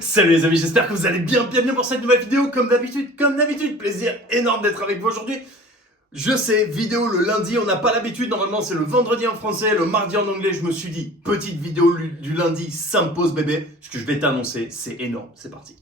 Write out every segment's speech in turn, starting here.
Salut les amis, j'espère que vous allez bien. Bienvenue pour cette nouvelle vidéo. Comme d'habitude, plaisir énorme d'être avec vous aujourd'hui. Je sais, vidéo le lundi, on n'a pas l'habitude. Normalement, c'est le vendredi en français, le mardi en anglais. Je me suis dit, petite vidéo du lundi, s'impose bébé. Ce que je vais t'annoncer, c'est énorme. C'est parti.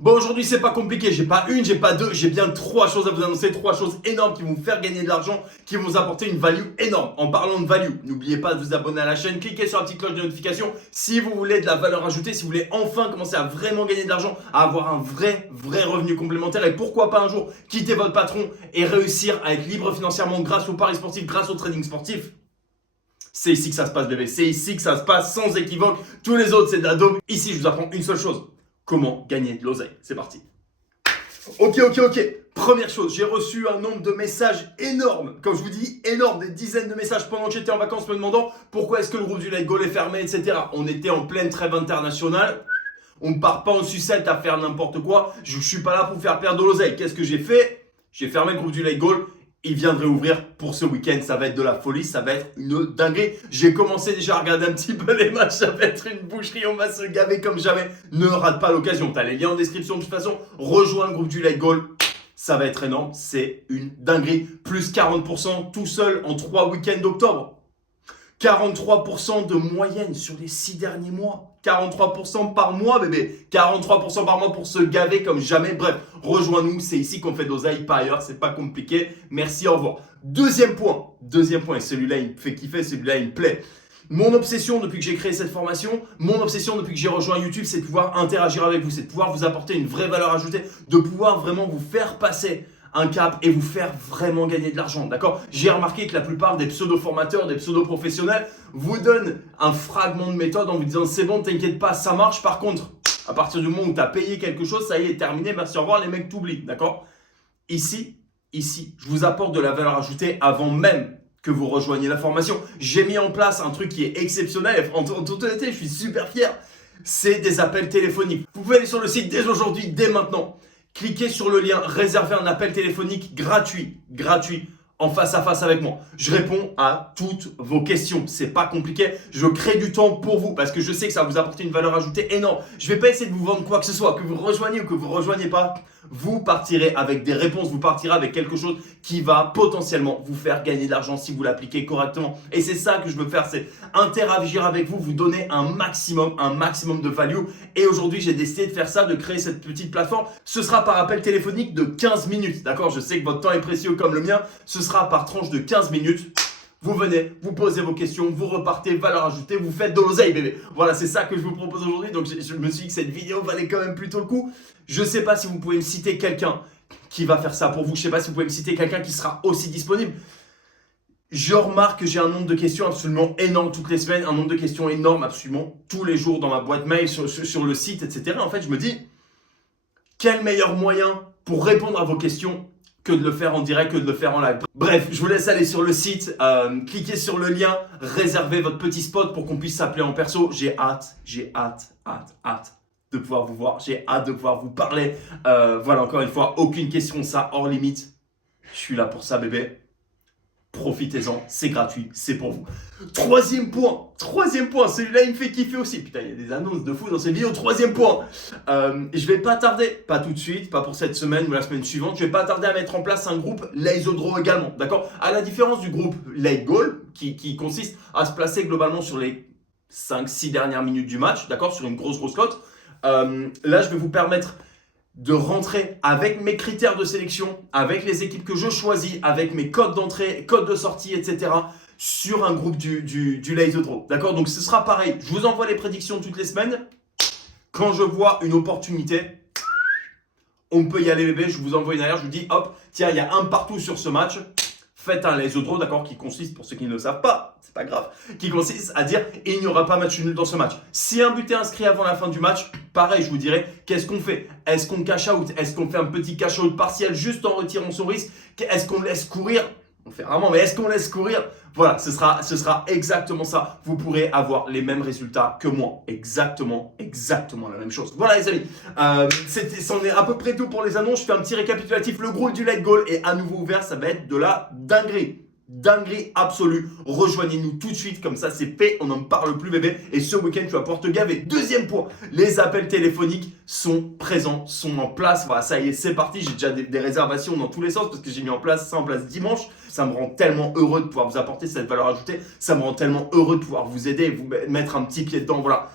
Bon, aujourd'hui, c'est pas compliqué. J'ai pas une, j'ai pas deux, j'ai bien trois choses à vous annoncer. Trois choses énormes qui vont vous faire gagner de l'argent, qui vont vous apporter une value énorme. En parlant de value, n'oubliez pas de vous abonner à la chaîne, cliquez sur la petite cloche de notification si vous voulez de la valeur ajoutée, si vous voulez enfin commencer à vraiment gagner de l'argent, à avoir un vrai revenu complémentaire et pourquoi pas un jour quitter votre patron et réussir à être libre financièrement grâce au paris sportif, grâce au trading sportif. C'est ici que ça se passe, bébé. C'est ici que ça se passe sans équivoque. Tous les autres, c'est de la daube. Ici, je vous apprends une seule chose. Comment gagner de l'oseille. C'est parti. Ok. Première chose, j'ai reçu un nombre de messages énorme. Comme je vous dis, énorme. Des dizaines de messages pendant que j'étais en vacances me demandant pourquoi est-ce que le groupe du Let Go est fermé, etc. On était en pleine trêve internationale. On ne part pas en sucette à faire n'importe quoi. Je ne suis pas là pour faire perdre de l'oseille. Qu'est-ce que j'ai fait? J'ai fermé le groupe du Let Go. Il vient de réouvrir pour ce week-end. Ça va être de la folie, ça va être une dinguerie. J'ai commencé déjà à regarder un petit peu les matchs. Ça va être une boucherie, on va se gaver comme jamais. Ne rate pas l'occasion. Tu as les liens en description de toute façon. Rejoins le groupe du Let Go. Ça va être énorme. C'est une dinguerie. Plus 40% tout seul en 3 week-ends d'octobre. 43% de moyenne sur les 6 derniers mois. 43% par mois, bébé. 43% par mois pour se gaver comme jamais. Bref, rejoins-nous. C'est ici qu'on fait d'oseille, pas ailleurs. C'est pas compliqué. Merci, au revoir. Deuxième point, et celui-là, il me fait kiffer. Celui-là, il me plaît. Mon obsession depuis que j'ai créé cette formation, mon obsession depuis que j'ai rejoint YouTube, c'est de pouvoir interagir avec vous. C'est de pouvoir vous apporter une vraie valeur ajoutée. De pouvoir vraiment vous faire passer un cap et vous faire vraiment gagner de l'argent, d'accord? J'ai remarqué que la plupart des pseudo-formateurs, des pseudo-professionnels vous donnent un fragment de méthode en vous disant c'est bon, t'inquiète pas, ça marche. Par contre, à partir du moment où tu as payé quelque chose, ça y est, terminé, merci, au revoir, les mecs t'oublient, d'accord? Ici, je vous apporte de la valeur ajoutée avant même que vous rejoigniez la formation. J'ai mis en place un truc qui est exceptionnel, en toute honnêteté, je suis super fier. C'est des appels téléphoniques. Vous pouvez aller sur le site dès aujourd'hui, dès maintenant. Cliquez sur le lien, réservez un appel téléphonique gratuit, en face à face avec moi. Je réponds à toutes vos questions, c'est pas compliqué. Je crée du temps pour vous parce que je sais que ça va vous apporter une valeur ajoutée énorme. Je vais pas essayer de vous vendre quoi que ce soit, que vous rejoignez ou que vous rejoignez pas. Vous partirez avec des réponses, vous partirez avec quelque chose qui va potentiellement vous faire gagner de l'argent si vous l'appliquez correctement. Et c'est ça que je veux faire, c'est interagir avec vous, vous donner un maximum de value. Et aujourd'hui, j'ai décidé de faire ça, de créer cette petite plateforme. Ce sera par appel téléphonique de 15 minutes, d'accord? Je sais que votre temps est précieux comme le mien. Ce sera par tranche de 15 minutes. Vous venez, vous posez vos questions, vous repartez, valeur ajoutée, vous faites de l'oseille, bébé. Voilà, c'est ça que je vous propose aujourd'hui. Donc, je me suis dit que cette vidéo valait quand même plutôt le coup. Je ne sais pas si vous pouvez me citer quelqu'un qui va faire ça pour vous. Je ne sais pas si vous pouvez me citer quelqu'un qui sera aussi disponible. Je remarque que j'ai un nombre de questions absolument énorme toutes les semaines, un nombre de questions énorme absolument tous les jours dans ma boîte mail, sur le site, etc. En fait, je me dis, quel meilleur moyen pour répondre à vos questions que de le faire en direct, que de le faire en live. Bref, je vous laisse aller sur le site, cliquez sur le lien, réservez votre petit spot pour qu'on puisse s'appeler en perso. J'ai hâte de pouvoir vous voir, j'ai hâte de pouvoir vous parler. Voilà, encore une fois, aucune question, ça hors limite. Je suis là pour ça, bébé. Profitez-en, c'est gratuit, c'est pour vous. Troisième point, celui-là il me fait kiffer aussi. Putain, il y a des annonces de fou dans cette vidéo. Troisième point, je vais pas tarder, pas tout de suite, pas pour cette semaine ou la semaine suivante, je vais pas tarder à mettre en place un groupe Laser également, d'accord? À la différence du groupe Let Go, qui consiste à se placer globalement sur les 5-6 dernières minutes du match, d'accord? Sur une grosse cote. Là, je vais vous permettre de rentrer avec mes critères de sélection, avec les équipes que je choisis, avec mes codes d'entrée, codes de sortie, etc. sur un groupe du Laser Draw. D'accord? Donc ce sera pareil. Je vous envoie les prédictions toutes les semaines. Quand je vois une opportunité, on peut y aller, bébé. Je vous envoie une alerte. Je vous dis, hop, tiens, il y a un partout sur ce match. Faites un Laser Draw, d'accord, qui consiste, pour ceux qui ne le savent pas, c'est pas grave, qui consiste à dire il n'y aura pas match nul dans ce match. Si un but est inscrit avant la fin du match, pareil, je vous dirai qu'est-ce qu'on fait. Est-ce qu'on cash out? Est-ce qu'on fait un petit cash out partiel juste en retirant son risque? Est-ce qu'on laisse courir? On fait rarement, mais est-ce qu'on laisse courir? Voilà, ce sera exactement ça. Vous pourrez avoir les mêmes résultats que moi. Exactement la même chose. Voilà les amis, c'en est à peu près tout pour les annonces. Je fais un petit récapitulatif. Le groupe du Let Goal est à nouveau ouvert. Ça va être de la dinguerie. Dinguerie absolue. Rejoignez-nous tout de suite, comme ça c'est fait, on n'en parle plus bébé. Et ce week-end tu vas pouvoir te gaver. Deuxième point, les appels téléphoniques sont présents, sont en place. Voilà, ça y est, c'est parti. J'ai déjà des réservations dans tous les sens parce que j'ai mis en place ça en place dimanche. Ça me rend tellement heureux de pouvoir vous apporter cette valeur ajoutée. Ça me rend tellement heureux de pouvoir vous aider, vous mettre un petit pied dedans. Voilà.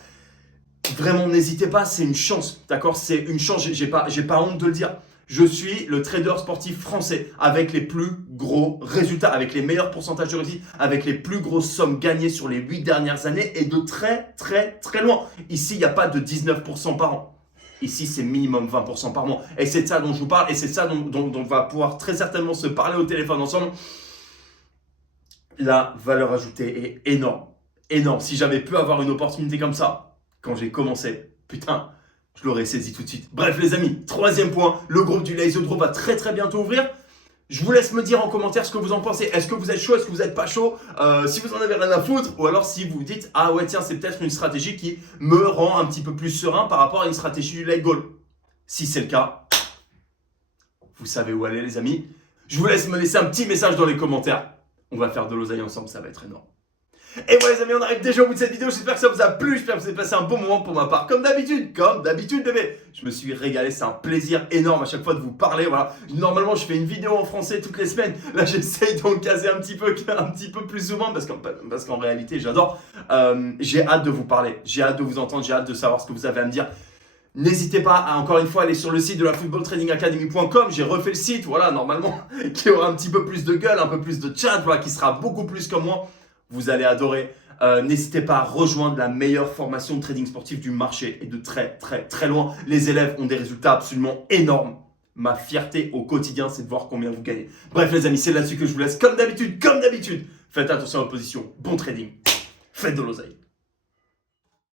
Vraiment, n'hésitez pas, c'est une chance, d'accord? C'est une chance, j'ai pas honte de le dire. Je suis le trader sportif français avec les plus gros résultats, avec les meilleurs pourcentages de réussite, avec les plus grosses sommes gagnées sur les 8 dernières années et de très loin. Ici, il n'y a pas de 19% par an. Ici, c'est minimum 20% par mois. Et c'est de ça dont je vous parle et c'est de ça dont on va pouvoir très certainement se parler au téléphone ensemble. La valeur ajoutée est énorme. Énorme. Si j'avais pu avoir une opportunité comme ça quand j'ai commencé, putain, je l'aurais saisi tout de suite. Bref les amis, troisième point, le groupe du Laser Draw va très bientôt ouvrir. Je vous laisse me dire en commentaire ce que vous en pensez. Est-ce que vous êtes chaud? Est-ce que vous n'êtes pas chaud? Si vous en avez rien à foutre, ou alors si vous dites ah ouais tiens c'est peut-être une stratégie qui me rend un petit peu plus serein par rapport à une stratégie du Let Goal. Si c'est le cas, vous savez où aller les amis. Je vous laisse me laisser un petit message dans les commentaires. On va faire de l'oseille ensemble, ça va être énorme. Et voilà les amis, on arrive déjà au bout de cette vidéo, j'espère que ça vous a plu, j'espère que vous avez passé un bon moment pour ma part, comme d'habitude bébé. Je me suis régalé, c'est un plaisir énorme à chaque fois de vous parler, voilà. Normalement je fais une vidéo en français toutes les semaines, là j'essaye d'en caser un petit peu plus souvent parce qu'en réalité j'adore. J'ai hâte de vous parler, j'ai hâte de vous entendre, j'ai hâte de savoir ce que vous avez à me dire. N'hésitez pas à encore une fois aller sur le site de la footballtradingacademy.com. J'ai refait le site, voilà, normalement, qui aura un petit peu plus de gueule, un peu plus de chat, voilà, qui sera beaucoup plus comme moi. Vous allez adorer. N'hésitez pas à rejoindre la meilleure formation de trading sportif du marché et de très loin. Les élèves ont des résultats absolument énormes. Ma fierté au quotidien, c'est de voir combien vous gagnez. Bref les amis, c'est là-dessus que je vous laisse. Comme d'habitude, faites attention à votre position. Bon trading. Faites de l'oseille.